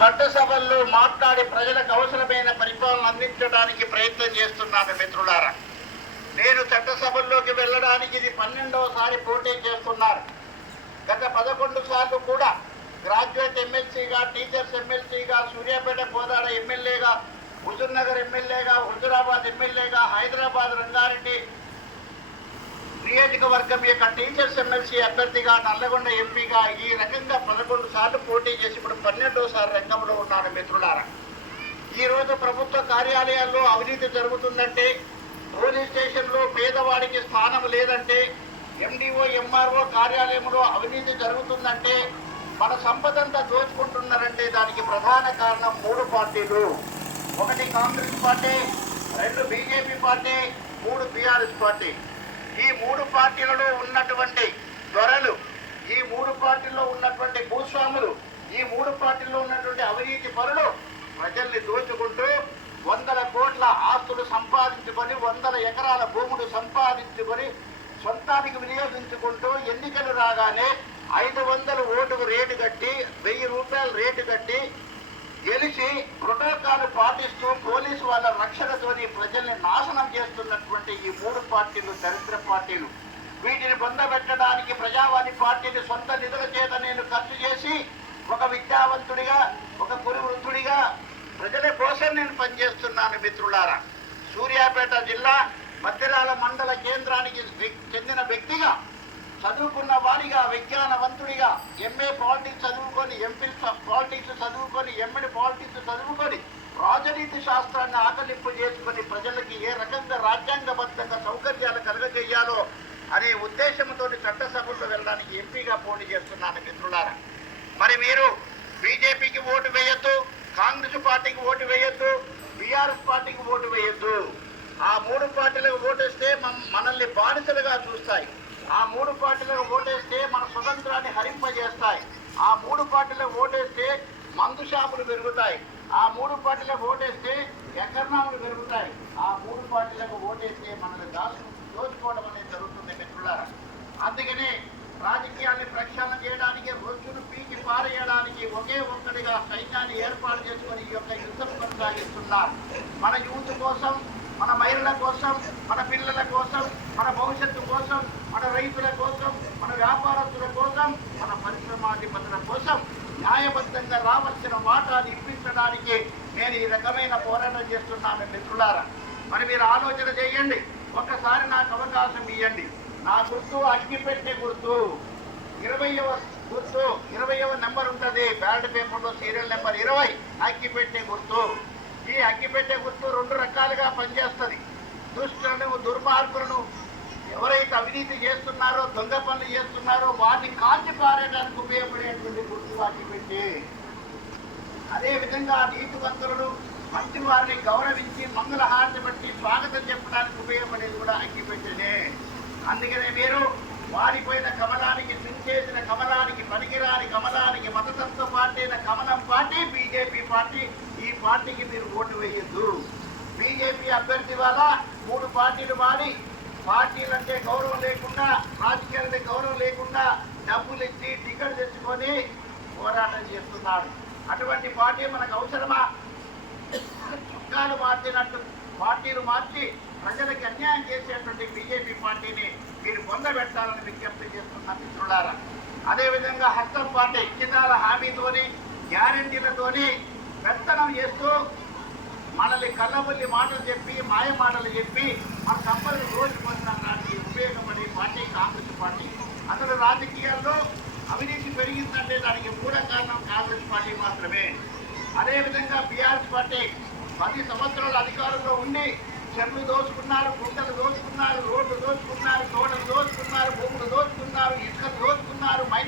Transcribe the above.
చట్టసభల్లో మాట్లాడి ప్రజలకు అవసరమైన పరిపాలన అందించడానికి ప్రయత్నం చేస్తున్నాను మిత్రులారా. నేను చట్టసభల్లోకి వెళ్ళడానికి ఇది పన్నెండవసారి పోటీ చేస్తున్నారు. గత పదకొండు సార్లు కూడా గ్రాడ్యుయేట్ ఎమ్మెల్సీగా టీచర్స్ ఎమ్మెల్సీగా సూర్యాపేట కోదాడ ఎమ్మెల్యేగా హుజూర్నగర్ ఎమ్మెల్యేగా హుజురాబాద్ ఎమ్మెల్యేగా హైదరాబాద్ రంగారెడ్డి నియోజకవర్గం యొక్క టీచర్స్ ఎమ్మెల్సీ అభ్యర్థిగా నల్లగొండ ఎంపీగా ఈ రకంగా పదకొండు సార్లు పోటీ చేసి ఇప్పుడు పన్నెండోసారి రంగంలో ఉన్నారు మిత్రులారా. ఈరోజు ప్రభుత్వ కార్యాలయాల్లో అవినీతి జరుగుతుందంటే పోలీస్ స్టేషన్లో పేదవాడికి స్థానం లేదంటే ఎండిఓ ఎంఆర్ఓ కార్యాలయంలో అవినీతి జరుగుతుందంటే మన సంపదంతా దోచుకుంటున్నారంటే దానికి ప్రధాన కారణం మూడు పార్టీలు. ఒకటి కాంగ్రెస్ పార్టీ రెండు బీజేపీ పార్టీ మూడు బీఆర్ఎస్ పార్టీ. ఈ మూడు పార్టీలలో ఉన్నటువంటి దొరలు ఈ మూడు పార్టీల్లో ఉన్నటువంటి భూస్వాములు ఈ మూడు పార్టీల్లో ఉన్నటువంటి అవినీతి పరులు ప్రజల్ని దోచుకుంటూ వందల కోట్ల ఆస్తులు సంపాదించుకొని వందల ఎకరాల భూములు సంపాదించుకొని సొంతానికి వినియోగించుకుంటూ ఎన్నికలు రాగానే ఐదు వందల ఓటుకు రేటు కట్టి వెయ్యి రూపాయలు రేటు కట్టి గెలిచి ప్రోటోకాల్ పాటిస్తూ పోలీసు వాళ్ళ రక్షణతోని ప్రజల్ని నాశనం చేస్తున్నటువంటి ఈ మూడు పార్టీలు దరిద్ర పార్టీలు. వీటిని పొందబెట్టడానికి ప్రజావాది పార్టీని సొంత నిధుల చేత నేను ఖర్చు చేసి ఒక విద్యావంతుడిగా ఒక గురు వృద్ధుడిగా ప్రజల కోసం నేను పనిచేస్తున్నాను మిత్రులారా. సూర్యాపేట జిల్లా మధ్యరాల మండల కేంద్రానికి చెందిన వ్యక్తిగా చదువుకున్న వాడిగా విజ్ఞానవంతుడిగా ఎంఏ పాలిటిక్స్ చదువుకొని ఎంపీ పాలిటిక్స్ చదువుకొని ఎంఎడ్ పాలిటిక్స్ చదువుకొని రాజనీతి శాస్త్రాన్ని ఆకలింపు చేసుకొని ప్రజలకి ఏ రకంగా రాజ్యాంగబద్ధంగా సౌకర్యాలు కలుగజేయాలో అనే ఉద్దేశంతో చట్టసభల్లో వెళ్ళడానికి ఎంపీగా పోటీ చేస్తున్నాను మిత్రులారా. మరి మీరు బీజేపీకి ఓటు వేయొద్దు కాంగ్రెస్ పార్టీకి ఓటు వేయొద్దు బీఆర్ఎస్ పార్టీకి ఓటు వేయొద్దు. ఆ మూడు పార్టీలకు ఓటేస్తే మనల్ని బానిసలుగా చూస్తాయి. ఆ మూడు పార్టీలకు ఓటేస్తే మన స్వతంత్రాన్ని హరింపజేస్తాయి. ఆ మూడు పార్టీలకు ఓటేస్తే మందు షాపులు పెరుగుతాయి. ఆ మూడు పార్టీలకు ఓటేస్తే ఎకరణాములు పెరుగుతాయి. ఆ మూడు పార్టీలకు ఓటేస్తే మనల్ని దాసు దోచుకోవడం అనేది జరుగుతుంది మిత్రులారా. అందుకనే రాజకీయాన్ని ప్రక్షాళన చేయడానికి రొచ్చును పీకి పారేయడానికి ఒకే ఒక్కడిగా సైన్యాన్ని ఏర్పాటు చేసుకొని ఈ యొక్క యుద్ధం కొనసాగిస్తున్నారు. మన యూత్ కోసం మన మహిళల కోసం మన పిల్లల కోసం మన భవిష్యత్తు కోసం రైతుల కోసం మన వ్యాపారస్తుల కోసం మన పరిశ్రమాధిపతుల కోసం న్యాయబద్ధంగా రావాల్సిన వాటాలు ఇప్పించడానికి నేను ఈ రకమైన పోరాటం చేస్తున్నాను మిత్రులారా. మరి మీరు ఆలోచన చేయండి. ఒక్కసారి నాకు అవకాశం ఇవ్వండి నా గుర్తు అగ్గిపెట్టే గుర్తు. ఇరవయవ గుర్తు ఇరవయవ నెంబర్ ఉంటుంది. బ్యాలెట్ పేపర్లో సీరియల్ నెంబర్ ఇరవై అగ్గిపెట్టే గుర్తు. ఈ అగ్గిపెట్టే గుర్తు రెండు రకాలుగా పనిచేస్తుంది. దుష్టులను దుర్మార్గులను ఎవరైతే అవినీతి చేస్తున్నారో దొంగ పనులు చేస్తున్నారో వారిని కాల్చి పారేయడానికి ఉపయోగపడేటువంటి గుర్తు వాటి అదే విధంగా నీతివంతులను మంచి వారిని గౌరవించి మంగళహారతి బట్టి స్వాగతం చెప్పడానికి ఉపయోగపడేది కూడా అగ్గిపెట్టేనే అందుకనే మీరు వారిపోయిన కమలానికి చేసిన కమలానికి పనికిరాని కమలానికి మతతత్వ పార్టీ అయిన కమలం పార్టీ బీజేపీ పార్టీ ఈ పార్టీకి మీరు ఓటు వేయద్దు. బీజేపీ అభ్యర్థి వల్ల మూడు పార్టీలు మారి పార్టీలంటే గౌరవం లేకుండా రాజకీయాలంటే గౌరవం లేకుండా డబ్బులు ఇచ్చి టికెట్ తెచ్చుకొని పోరాటం చేస్తున్నాడు. అటువంటి పార్టీ మనకు అవసరమా? చుక్కాలు మార్చినట్టు పార్టీలు మార్చి ప్రజలకు అన్యాయం చేసేటువంటి బీజేపీ పార్టీని మీరు పొందబెట్టాలని విజ్ఞప్తి చేస్తున్న మిత్రులారా. అదేవిధంగా హస్తం పార్టీ ఇచ్చినాల హామీతోని గ్యారంటీలతోని పెత్తనం చేస్తూ మనల్ని కళ్ళబుల్లి మాటలు చెప్పి మాయ మాటలు చెప్పి మన సంపదను రోజుకొనడానికి ఉపయోగపడే పార్టీ కాంగ్రెస్ పార్టీ. అసలు రాజకీయాల్లో అవినీతి పెరిగిందంటే దానికి మూల కారణం కాంగ్రెస్ పార్టీ మాత్రమే. అదేవిధంగా బీఆర్ఎస్ పార్టీ పది సంవత్సరాల అధికారంలో ఉండి చెట్లు దోచుకున్నారు గుంటలు దోచుకున్నారు రోడ్లు దోచుకున్నారు తోటలు దోచుకున్నారు భూములు దోచుకున్నారు ఇసుకలు దోచుకున్నారు మైనింగ్